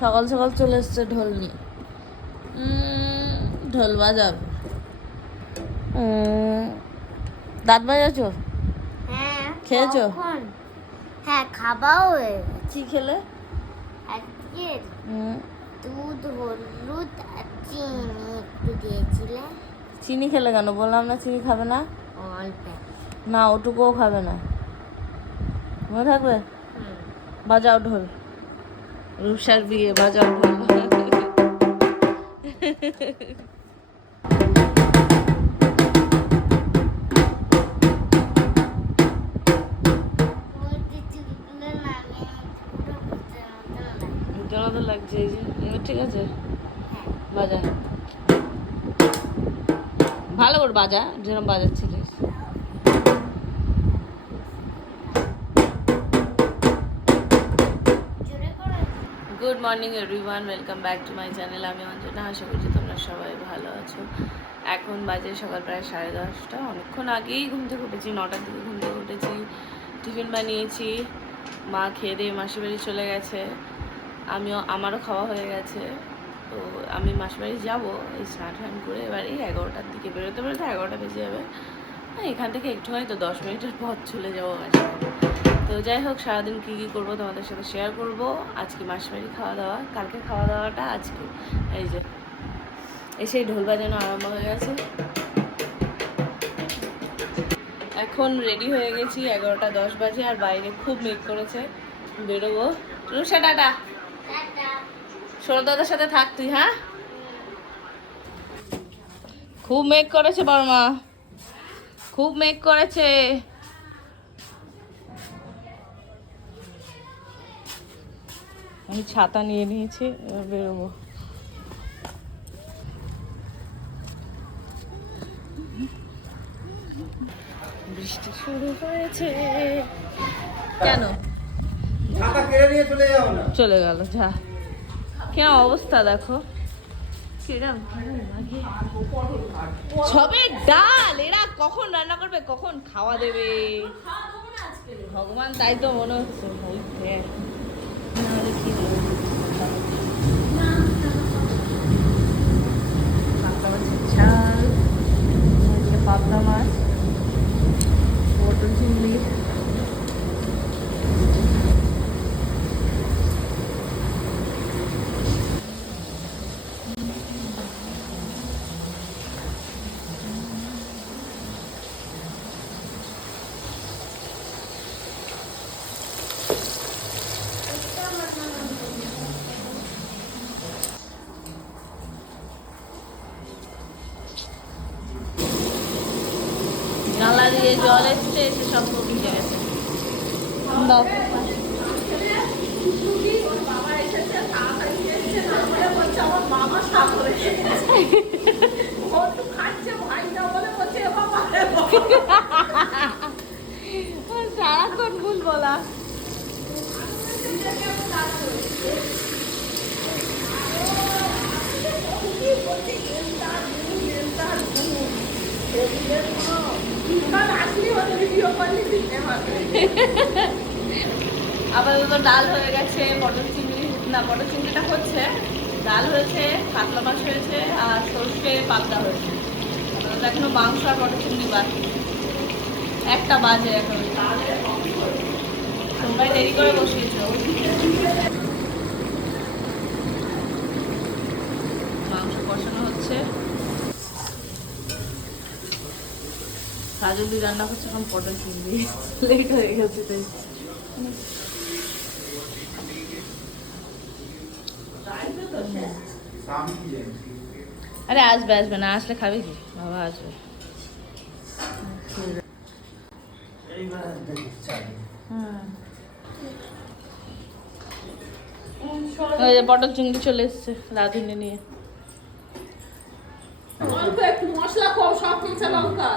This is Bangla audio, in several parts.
সকাল সকাল চলে এসছে ঢোল নিয়ে। ঢোল বাজাবে। দাঁত বাজাচ্ছো? হ্যাঁ। খেয়েছো? হ্যাঁ, খাবাও হয়ে গেছে। কি খেলে? আজকে দুধ, হলুদ আর চিনি একটু দিয়েছিলে। চিনি খেলে কেন? বললাম না চিনি খাবে না। অল্প। না, ওটুকুও খাবে না। মনে থাকবে? বাজাও ঢোল। রূপসার বিয়ে, বাজাও ঢোল। ভূতের মতো লাগছে। এই যে ঠিক আছে, বাজা ভালো করে বাজা, যেরকম বাজাচ্ছিলিস। Good morning everyone, welcome back to my channel. আমি অঞ্জনা, আশা করছি তোমরা সবাই ভালো আছো। এখন বাজে সকাল প্রায় 10:30। অনেকক্ষণ আগেই ঘুম থেকে উঠেছি, 9টার দিকে ঘুম থেকে উঠেছি। টিফিন বানিয়েছি, মা খেয়ে দিয়ে মাসির বাড়ি চলে গেছে। আমারও খাওয়া হয়ে গেছে। তো আমি মাসির বাড়ি যাবো, এই স্নান টান করে এবার এই 11টার দিকে বেরোতে বেরোতে 11টা বেজে যাবে। এখান থেকে একটুখানি তো 10 মিনিটের পথ চলে যাবো মাসির বাড়ি। তো যাই হোক, সারাদিন কী কী করবো তোমাদের সাথে শেয়ার করব। আজকে মাসির বাড়ি খাওয়া দাওয়া, কালকে খাওয়া দাওয়াটা আজকে। এই যে এসেই ঢোল বাজানো আরম্ভ হয়ে গেছে। এখন রেডি হয়ে গেছি, 11টা 10 বাজে, আর বাইরে খুব মেঘ করেছে। বেরোবো। রুষা টাটা। সৌরদাদার সাথে থাক তুই, হ্যাঁ? খুব মেঘ করেছে বর্মা, খুব মেঘ করেছে। আমি ছাতা নিয়ে নিয়েছি, এবার বেরোবো। বৃষ্টি শুরু হয়েছে। কেন ছাতা কেড়ে নিয়ে চলে যাও না? চলে গেল, যা। কেন অবস্থা দেখো, কিরম লাগে। সবে ডাল, এরা কখন রান্না করবে, কখন খাওয়া দেবে ভগবান, তাই তো মনে হচ্ছে। ঝাল, পাবদা মাছ, পটল চিংড়ি। নালা দিয়ে জল এসছে, এসে সব ভিজে গেছে। দাও। সারাক্ষণ ভুল বলা। আপাতত ডাল হয়ে গেছে, পটল চিংড়িটা হচ্ছে, ডাল হয়েছে, কাতলা মাছ হয়েছে, আর সর্ষে পাবদা হয়েছে। আপাতত এখনো মাংস আর পটল চিংড়ি বাকি। 1টা বাজে এখন। তোমরা দেরি করে বসিয়েছো। মাংস কষানো হচ্ছে, কাজল দি রান্না করছে, এখন পটল চিংড়ি। লেট হয়ে গেছে তাই। আরে আসবে না, আসলে খাবে কি? বাবা আসবে। ওই যে পটল চিংড়ি চলে এসছে রাধুনি নিয়ে। একটু মশলা কম, সব কাঁচা লঙ্কা,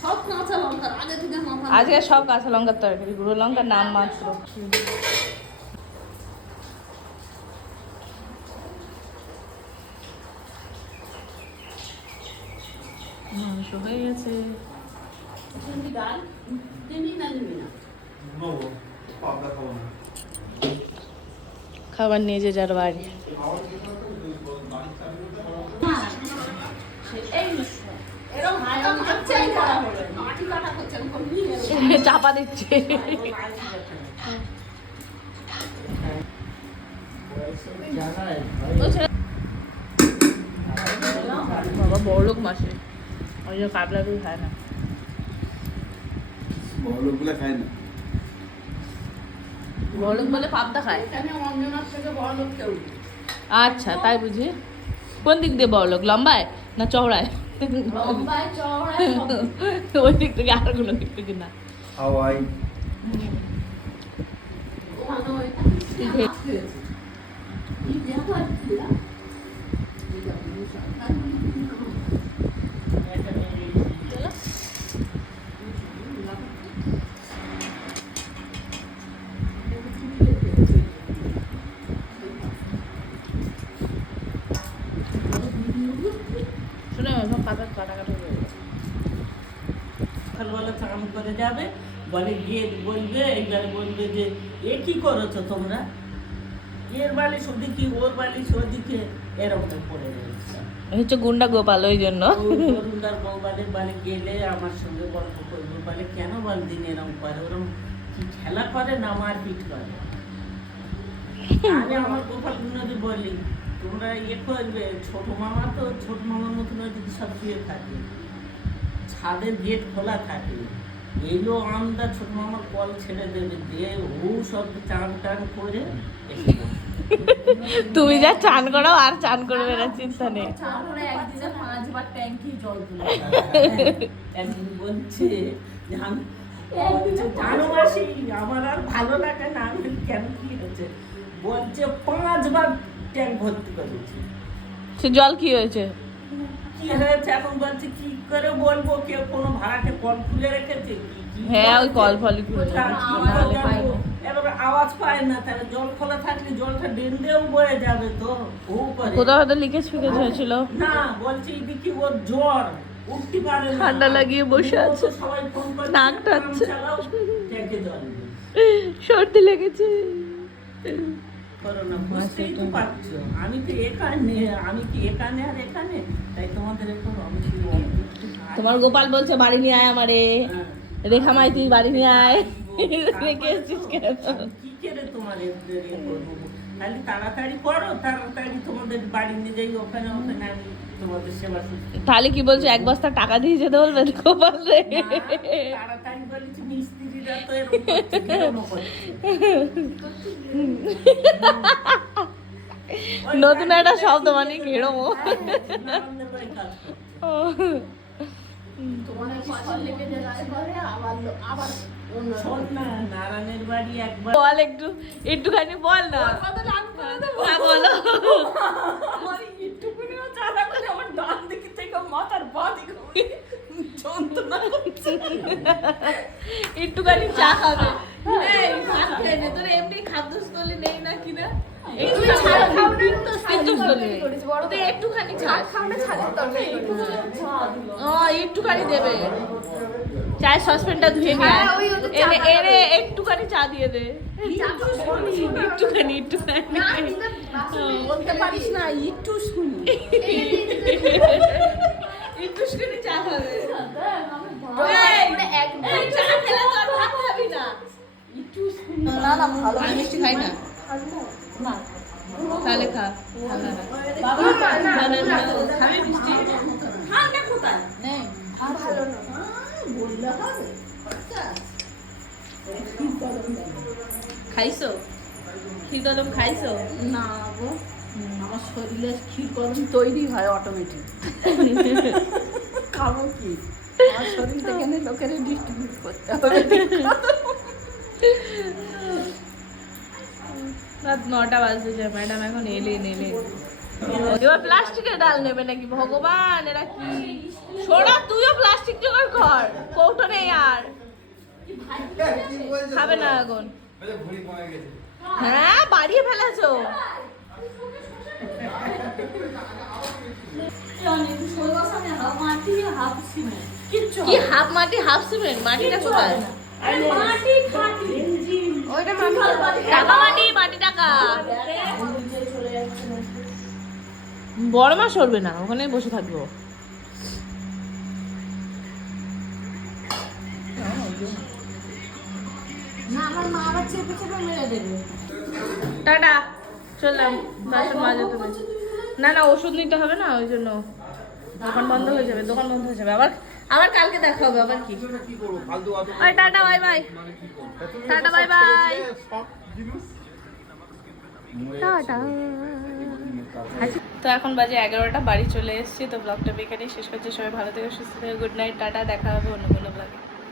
সব কাঁচা লঙ্কা আগে থেকে আজকে সব কাঁচা লঙ্কার তরকারি, গুঁড়ো লঙ্কার নাম মাত্র। মাংস হয়ে গেছে। ডাল দিবি না দিবি না? পাবদা খাবো না। খাবার নিয়ে যে যার বাড়ি। এরকম হাঁটছেই করা হলো মাটি কাটা হচ্ছে এরকম নিয়ে চাপা দিচ্ছে। বাবা বড়লোক মাসে ওই যে কাবলা দুধ খায় না। বড়লোকগুলো খায় না। বড়লোক বলে পাবদা খায়। এখানে অঞ্জনার থেকে বড় লোক কেউ নেই। আচ্ছা তাই বুঝি। কোন দিক দিয়ে বড়লোক, লম্বায় না চওড়ায়? লম্বায় চওড়ায় সব দিক। ওই দিক থেকে আর কোনো দিক থেকে না। হাওয়াই ওখানে ওই মাছ খেয়েছে। এই দেখো আর কি না? এই দেখো, এই সরকার। শুনে সব পাতা কাটা কাটা হয়ে গেছে। সকালবেলা চান করে যাবে, বলে গিয়ে বলবে, এইবার বলবে যে এ কি করেছো তোমরা, এর বালিশ ওদিকে ওর বালিশ ওদিকে, এরকম পড়ে রয়েছে। হচ্ছে গুন্ডা গোপাল ওই জন্য। অরুণদার বৌবাদের বাড়ি গেলে আমার সঙ্গে গল্প করবে, বলে কেন বল দিন এরকম করে, ওরকম কি খেলা করে না মারপিট করে। আমি আমার গোপাল গুণকে বলি তোমরা ইয়ে করবে, ছোট মামা তো ছোট মামার মতন যদি সব শুয়ে থাকে, ছাদের গেট খোলা থাকে, এলো আমরা ছোট মামার কল ছেড়ে দেবে, দিয়ে ও সব চান টান করে এসে বসে। তুমি যা চান করাও আর চান করবে না, চিন্তা নেই। চান করে একদিনে 5 বার ট্যাঙ্কি জল তুলে। একদিন বলছে যে আমি বলছে, জানো মাসি আমার আর ভালো লাগে না। আমি বলি, কেন কি হয়েছে? বলছে 5 বার ট্যাঙ্ক ভর্তি করেছি। সে জল কি হয়েছে? কি হয়েছে এখন বলছে কি করে বলবো, কেউ কোনো ভাড়াটে কল খুলে রেখেছে কি কি হ্যাঁ ওই কল ফলই খুলে কোথায় কি করে জানবো? এবার আওয়াজ পায় না, তাহলে জল খোলা থাকলে জলটা ড্রেন দিয়েও বয়ে যাবে তো, ও করে কোথাও হয়তো লিকেজ ফিকেজ হয়েছিল। না। বলছে এদিকে ওর জ্বর, উঠতে পারে না, ঠান্ডা লাগিয়ে বসে আছে, সবাই ফোন করে নাক টানছে। ট্যাঙ্কে জল দিন। সর্দি লেগেছে। করোনা বুঝতেই তো পারছো, আমি তো এখানে, আমি কি এখানে আর এখানে, তাই তোমাদের একটু তোমার গোপাল বলছে বাড়ি নিয়ে আয় আমারে। রেখা মাই তুই বাড়ি নিয়ে আয়। রেখে এসেছিস কেন? কি করে তোমার খালি তাড়াতাড়ি করো, তাড়াতাড়ি তোমাদের বাড়ি নিয়ে যাই, ওখানে ওখানে আমি তোমাদের সেবা শুশ্রূষা। তাহলে কি বলছো এক বস্তা টাকা দিয়ে যেতে বলবে গোপাল রে? না, তাড়াতাড়ি বলেছি, মিস্ত্রিরা তো এরকম করছে, বিরক্ত করছে। নতুন একটা শব্দ মানে ঘেরমো। আমাদের বাড়ি কাজ করছে। তোমাদের পাশে লেগে যায় করে আবার অন্য শোন না, নারায়ণের বাড়ি একবার বল একটুখানি বল না। কথা লাগ করে দেবো। হ্যাঁ, বলো। আমার একটুকুনিও চালা করে আমার ডান দিকে থেকে মাথার বাঁ দিকে যন্ত্রণা করছে। একটুখানি চা খাবে। এই ভাত খেয়ে নে, তোর এমনি খাদ্য স্কুলে নেই না কিনা? একটুখানি একটুখানি দেবে। চায়ের সসপ্যানটা ধুয়ে নিয়ে এনে একটুখানি চা দিয়ে দে। একটুখানি বলতে পারিস না একটু শুনি। একটুখানি চা খাবে। চা খেলে তো আর ভাত খাবি না। না না ভালো আমি মিষ্টি খাই না। তাহলে খা। খাবি মিষ্টি? ঠান্ডা কোথায় নেই ভালো না বললে হবে খাইছো? ক্ষীর কদম খাইছো? না গো, আমার শরীরে ক্ষীর কদম তৈরি হয় অটোমেটিক। খাবো কি, আমার শরীর থেকে লোকের ডিস্ট্রিবিউট করতে হবে। রাত 9টা বাজতে যায়, ম্যাডাম এখন এলেন। এবার প্লাস্টিকের ডাল নেবে নাকি? ভগবান এরা কি! সোনা তুইও প্লাস্টিক জোগাড় কর, কৌটো নেই আর। খাবে না এখন? ভুড়ি কমে গেছে। হ্যাঁ বাড়িয়ে ফেলেছো। কি হাফ মাটি হাফ সিমেন্ট? মাটিটা কোথায়? টাকা মাটি টাকা। বড় মা সরবে না, ওখানেই বসে থাকবো। না আমার মা আবার চেপে চেপে মেরে দেবে। টাটা, চললাম বাসন মাজা তুমি। না না, ওষুধ নিতে হবে না, ওই জন্য দোকান বন্ধ হয়ে যাবে, দোকান বন্ধ হয়ে যাবে। আবার আবার কালকে দেখা হবে, আবার কি। ওই tata, bye bye. Tata, bye bye. Tata. তো এখন বাজে 11টা, বাড়ি চলে এসেছি। তো ব্লগটা এখানেই শেষ করছি। সবাই ভালো থেকে সুস্থ থেকে গুড নাইট, টাটা। দেখা হবে অন্য কোনো ব্লগে।